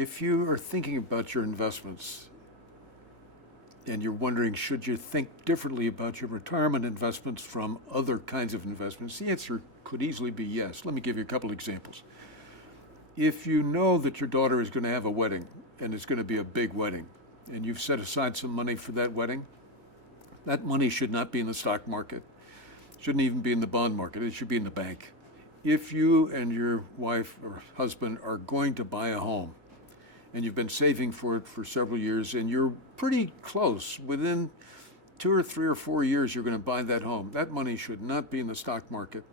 If you are thinking about your investments and you're wondering, should you think differently about your retirement investments from other kinds of investments, the answer could easily be yes. Let me give you a couple examples. If you know that your daughter is going to have a wedding and it's going to be a big wedding, and you've set aside some money for that wedding, that money should not be in the stock market. Shouldn't even be in the bond market. It should be in the bank. If you and your wife or husband are going to buy a home, and you've been saving for it for several years, and you're pretty close, within 2 or 3 or 4 years, you're going to buy that home. That money should not be in the stock market.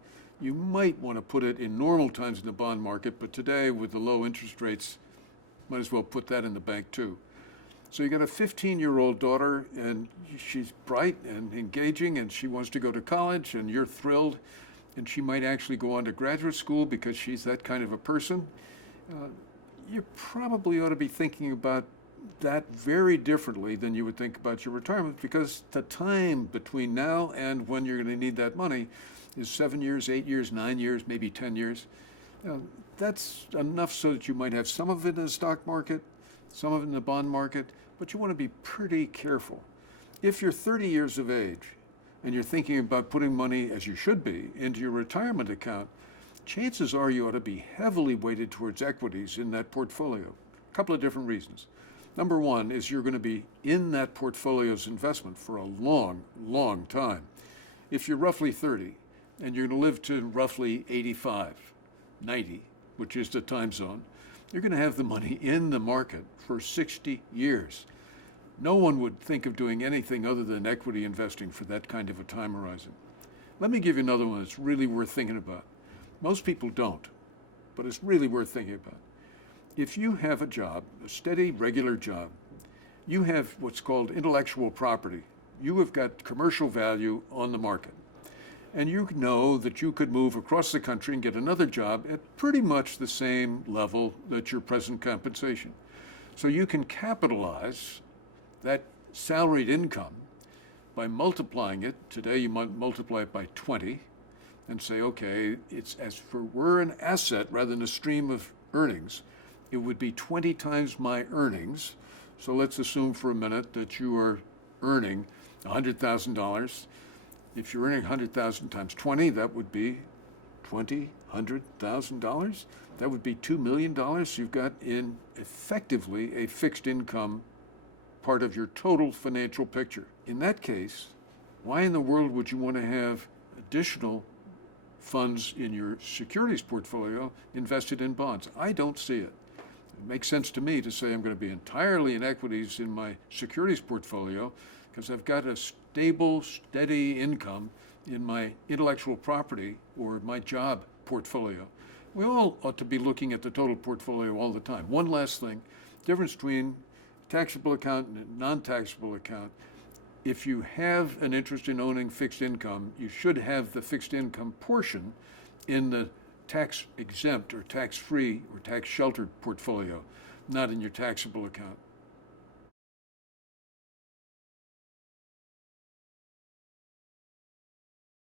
You might want to put it in normal times in the bond market, but today with the low interest rates, might as well put that in the bank too. So you got a 15-year-old daughter, and she's bright and engaging, and she wants to go to college, and you're thrilled, and she might actually go on to graduate school because she's that kind of a person. You probably ought to be thinking about that very differently than you would think about your retirement, because the time between now and when you're going to need that money is 7 years, 8 years, 9 years, maybe 10 years. That's enough so that you might have some of it in the stock market, some of it in the bond market, but you want to be pretty careful. If you're 30 years of age and you're thinking about putting money, as you should be, into your retirement account, chances are you ought to be heavily weighted towards equities in that portfolio. A couple of different reasons. Number one is you're going to be in that portfolio's investment for a long, long time. If you're roughly 30 and you're going to live to roughly 85, 90, which is the time zone, you're going to have the money in the market for 60 years. No one would think of doing anything other than equity investing for that kind of a time horizon. Let me give you another one that's really worth thinking about. Most people don't, but it's really worth thinking about. If you have a job, a steady, regular job, you have what's called intellectual property. You have got commercial value on the market. And you know that you could move across the country and get another job at pretty much the same level that your present compensation. So you can capitalize that salaried income by multiplying it. Today you might multiply it by 20. And say, okay, we're an asset rather than a stream of earnings. It would be 20 times my earnings. So let's assume for a minute that you are earning $100,000. If you're earning $100,000 times 20, that would be $100,000. That would be $2 million. You've got in effectively a fixed income part of your total financial picture. In that case, why in the world would you want to have additional funds in your securities portfolio invested in bonds? I don't see it. It makes sense to me to say I'm going to be entirely in equities in my securities portfolio because I've got a stable, steady income in my intellectual property or my job portfolio. We all ought to be looking at the total portfolio all the time. One last thing, difference between taxable account and a non-taxable account. If you have an interest in owning fixed income, you should have the fixed income portion in the tax exempt or tax free or tax sheltered portfolio, not in your taxable account.